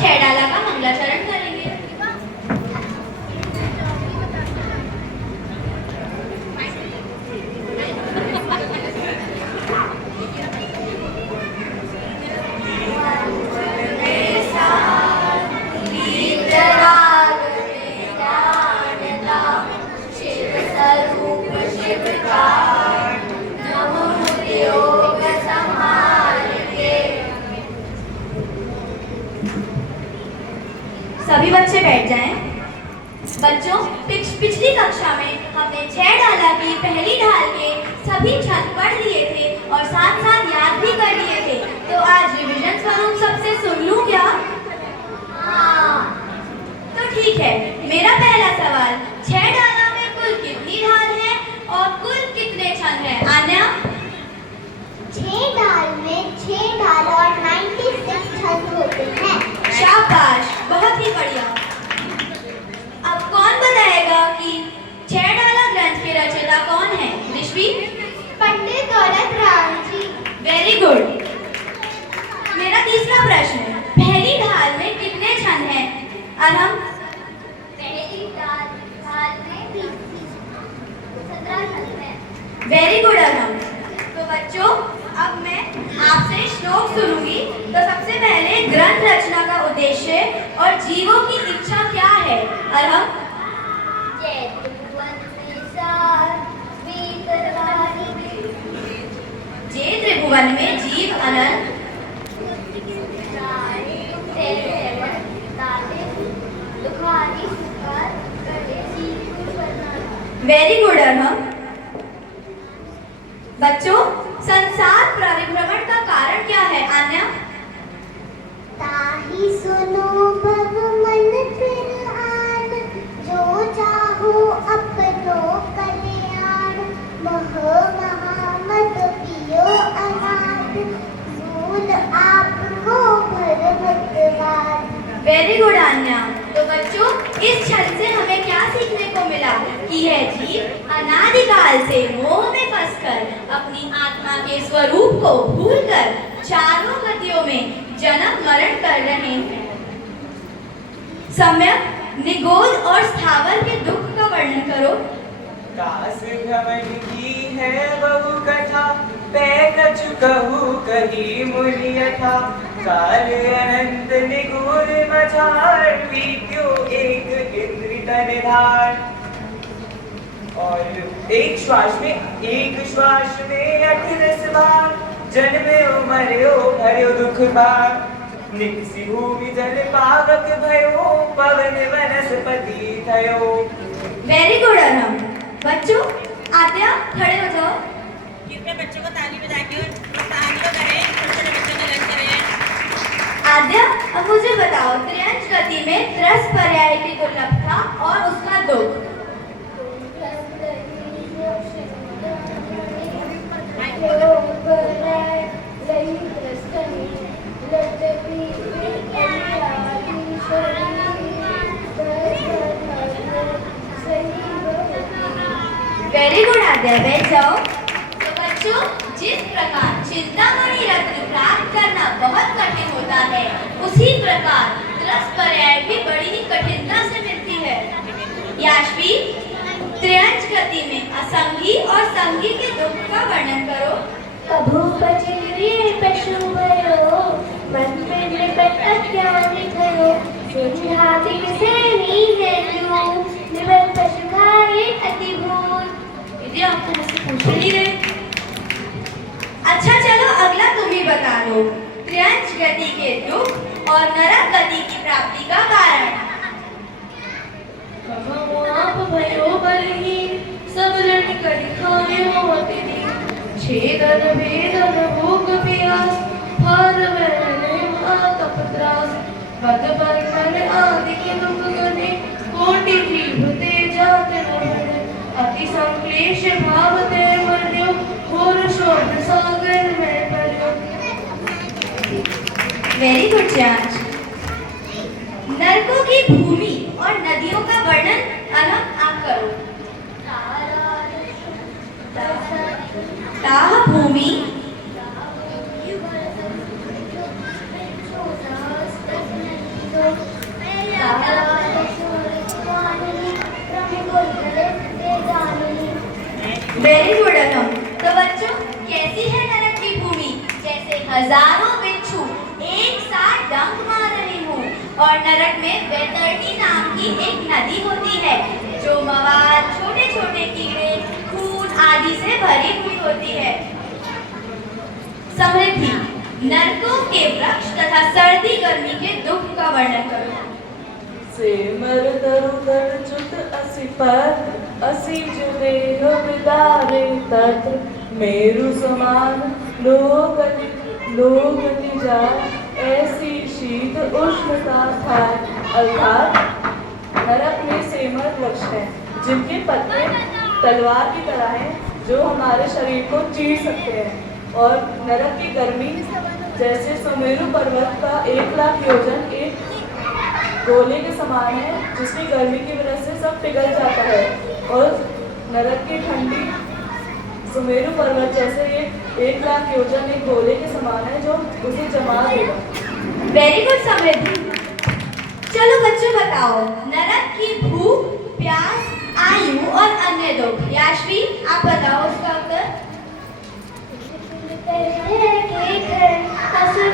छह डाला का मंगलाचरण करेंगे। सभी बच्चे बैठ जाएं। बच्चों, पिछली कक्षा में हमने छह डाला की पहली ढाल के सभी छंद पढ़ लिए थे और साथ साथ याद भी कर लिए थे। तो आज रिवीजन स्वरूप सबसे सुन लूं क्या? हाँ। तो ठीक है, मेरा पहला सवाल, छह डाला में कुल कितनी ढाल है और कुल कितने छंद हैं? आन्या? छह डाल में 6 ढाल और 96 छंद होते हैं। शाबाश, बहुत ही बढ़िया। अब कौन बताएगा कि छह डाला ग्रंथ के रचयिता कौन है? ऋषि? पंडित दौलत राम जी। Very good. मेरा तीसरा प्रश्न, पहली ढाल में कितने छंद हैं? अरहम? पहली ढाल में 17 छंद हैं। Very good Arham. तो बच्चों, अब मैं आपसे श्लोक सुनूंगी। तो सबसे पहले ग्रंथ रचना का उद्देश्य और जीवों की इच्छा क्या है? अरहम? जे त्रिभुवन में जीव अनंत वेरी गुड अरहम। बच्चों, संसार परिभ्रमण का कारण क्या है? आन्या? ताहि सुनो भव मन फिर आन, जो चाहो अपनो कल्याण। मह महामत पियो अनाथ, मूल आपको भर भगवान। Very good Anya. तो बच्चों, इस छंद से हमें क्या सीखने को मिला कि यह जीव अनादिकाल से मोह में फंसकर अपनी आत्मा के स्वरूप को भूलकर चारों गतियों में जन्म मरण कर रहे हैं। सम्यक निगोद और स्थावर के दुख का वर्णन करो। कास भ्रमण की है बहु कथा, पै कछु कहूँ कही मुनि यथा। काल अनंत निगूढ़ मझार, बीत्यो एक इंद्र तन धार। और एक श्वास में 18 बार, जन्मयो मरयो भरयो दुख बार। निकसी भूमि जल पावक भयो, पवन वनस्पति थयो। Very good Arham. बच्चों, आद्या खड़े हो जाओ। कृपया बच्चों को ताली बजाकर कहानी को करें। छोटे बच्चों ने लर्न करें। आद्या, अब मुझे बताओ, त्रियंच गति में त्रस पर्याय की दुर्लभता और उसका दुख। वेरी गुड आद्या, बैठ जाओ। तो बच्चों, जिस प्रकार चिंतामणि रत्न प्राप्त करना बहुत कठिन होता है, उसी प्रकार त्रस पर्याय भी बड़ी ही कठिनता से मिलती है। याशवी, त्रियंच गति में असंगी और संगी के दुख का वर्णन करो। कभू पचिंद्रिय पशु भयो, मन में निकट अज्ञानी भयो। सिंहादिक सेनी है जो, निबल पशु खाए अति भूल। दीदी, आपको मुझसे पूछ नहीं रहे। अच्छा चलो, अगला तुम ही बता दो। त्रियंच गति के दुख और नरक गति की प्राप्ति का कारण। आप भयो बलहीन, सब जन करि खायो अति दीन। छेदन भेदन भूख प्यास, हार वैन आतप त्रास। बद बंधन आदि के दुख गणे, कोटि जीव ते जात न बने। अति संक्लेश भाव ते मर्यो, घोर शोध सागर में पर्यो। वेरी गुड जांच। नरकों की भूमि और नदियों का वर्णन अरहम आप करो। ताह भूमि वेरी गुड अनम। तो बच्चों, कैसी है नरक की भूमि? जैसे हजारों बिच्छू एक साथ डंक मार रही हूँ। और नरक में वैतरणी नाम की एक नदी होती है जो मवाद, छोटे छोटे कीड़े, खून आदि से भरी हुई होती है। समृद्धि, नरकों के वृक्ष तथा सर्दी गर्मी के दुख का वर्णन करो। से मर दरुदर जुत असि पत असि जुरे हो विदारे तत मेरु समान लोगति जाए ऐसी शीत उष्णता था। अर्थात नरक में सेमर वृक्ष है जिनके पत्ते तलवार की तरह हैं जो हमारे शरीर को चीर सकते हैं। और नरक की गर्मी जैसे सुमेरु पर्वत का 1,00,000 योजन एक गोले के समान है जिसकी गर्मी की वजह से सब पिघल जाता है। और नरक की ठंडी सुमेरु पर्वत जैसे 1,00,000 योजन एक गोले के समान है जो उसे जमा देगा। वेरी गुड समृद्धि। चलो बच्चों बताओ, नरक की भूख, प्यास, आयु और अन्य दुख। याश्वी, आप बताओ उसका उत्तर। के घर असुर